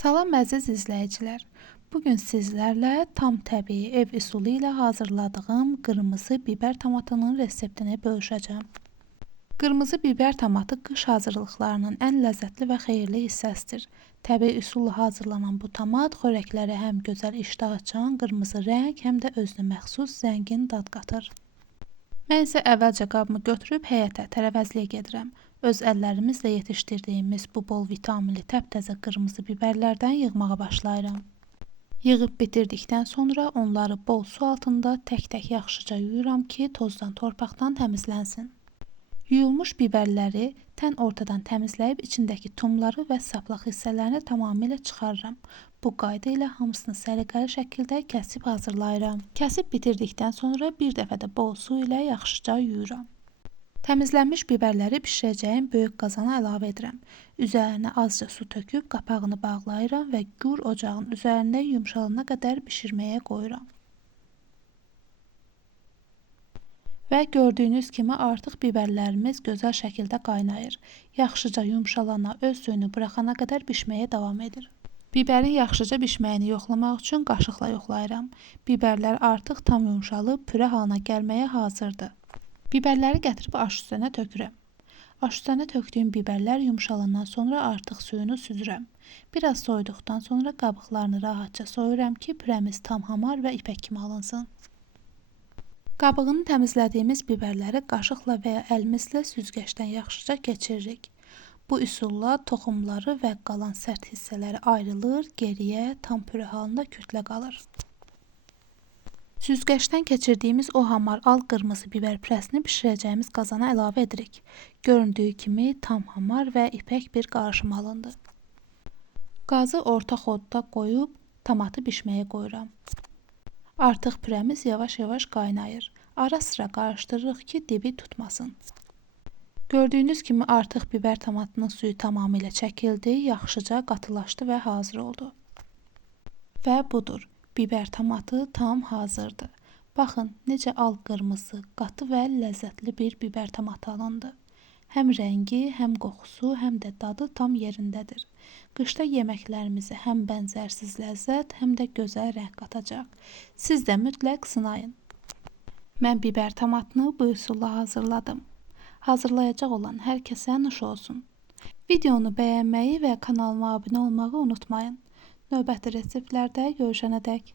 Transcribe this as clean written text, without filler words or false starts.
Salam əziz izləyicilər. Bugün sizlərlə tam təbii ev üsulu ilə hazırladığım qırmızı biber tomatının reseptini bölüşəcəm. Qırmızı biber tomatı qış hazırlıqlarının ən ləzzətli və xeyirli hissəsidir. Təbii üsulla hazırlanan bu tomat xörəklərə həm gözəl iştah açan qırmızı rəng, həm də özünə məxsus zəngin dad qatır. Mən isə əvvəlcə qabımı götürüb həyətə tərəvəzliyə gedirəm. Öz əllərimizlə yetişdirdiyimiz bu bol vitaminli təptəzə qırmızı biberlərdən yığmağa başlayıram. Yığıb bitirdikdən sonra onları bol su altında tək-tək yaxşıca yuyuram ki, tozdan, torpaqdan təmizlənsin. Yuyulmuş biberləri tən ortadan təmizləyib içindəki tumları və saplaq hissələrini tamamilə çıxarıram. Bu qayda ilə hamısını səliqəli şəkildə kəsib hazırlayıram. Kəsib bitirdikdən sonra bir dəfə də bol su ilə yaxşıca yuyuram. Təmizlənmiş biberləri bişirəcəyim böyük qazana əlavə edirəm. Üzərinə azca su töküb qapağını bağlayıram və gur ocağın üzərində yumşalana qədər bişirməyə qoyuram. Və gördüyünüz kimi artıq biberlərimiz gözəl şəkildə qaynayır. Yaxşıca yumşalana, öz suyunu buraxana qədər bişməyə davam edir. Biberin yaxşıca bişməyini yoxlamaq üçün qaşıqla yoxlayıram. Biberlər artıq tam yumşalıb pürə halına gəlməyə hazırdır. Biberləri gətirib aş üstünə tökürəm. Aş üstünə tökdüyüm biberlər yumşalandan sonra artıq suyunu süzürəm. Biraz soyuduqdan sonra qabıqlarını rahatca soyuram ki, pürəmiz tam hamar və ipək kimi alınsın. Qabığını təmizlədiyimiz biberləri qaşıqla və ya əlimizlə süzgəcdən yaxşıca keçiririk. Bu üsulla toxumları və qalan sərt hissələri ayrılır, geriyə tam pürə halında kütlə qalır. Süzgəcdən keçirdiyimiz o hamar al qırmızı biber pürəsini bişirəcəyimiz qazana əlavə edirik. Göründüyü kimi tam hamar və ipək bir qarışım alındı. Qazı orta xodda qoyub tomatı bişməyə qoyuram. Artıq pürəmiz yavaş-yavaş qaynayır. Ara sıra qarışdırırıq ki, dibi tutmasın. Gördüyünüz kimi artıq biber tomatının suyu tamamilə çəkildi, yaxşıca qatılaşdı və hazır oldu. Və budur. Biber tomatı tam hazırdır. Baxın, necə al qırmızı, qatı və ləzzətli bir biber tomatı alındı. Həm rəngi, həm qoxusu, həm də dadı tam yerindədir. Qışda yeməklərimizə həm bənzərsiz ləzzət, həm də gözəl rəng qatacaq. Siz də mütləq sınayın. Mən biber tomatını bu üsulla hazırladım. Hazırlayacaq olan hər kəsə nuş olsun. Videonu bəyənməyi və kanalıma abunə olmağı unutmayın. Növbəti reseptlərdə görüşənədək.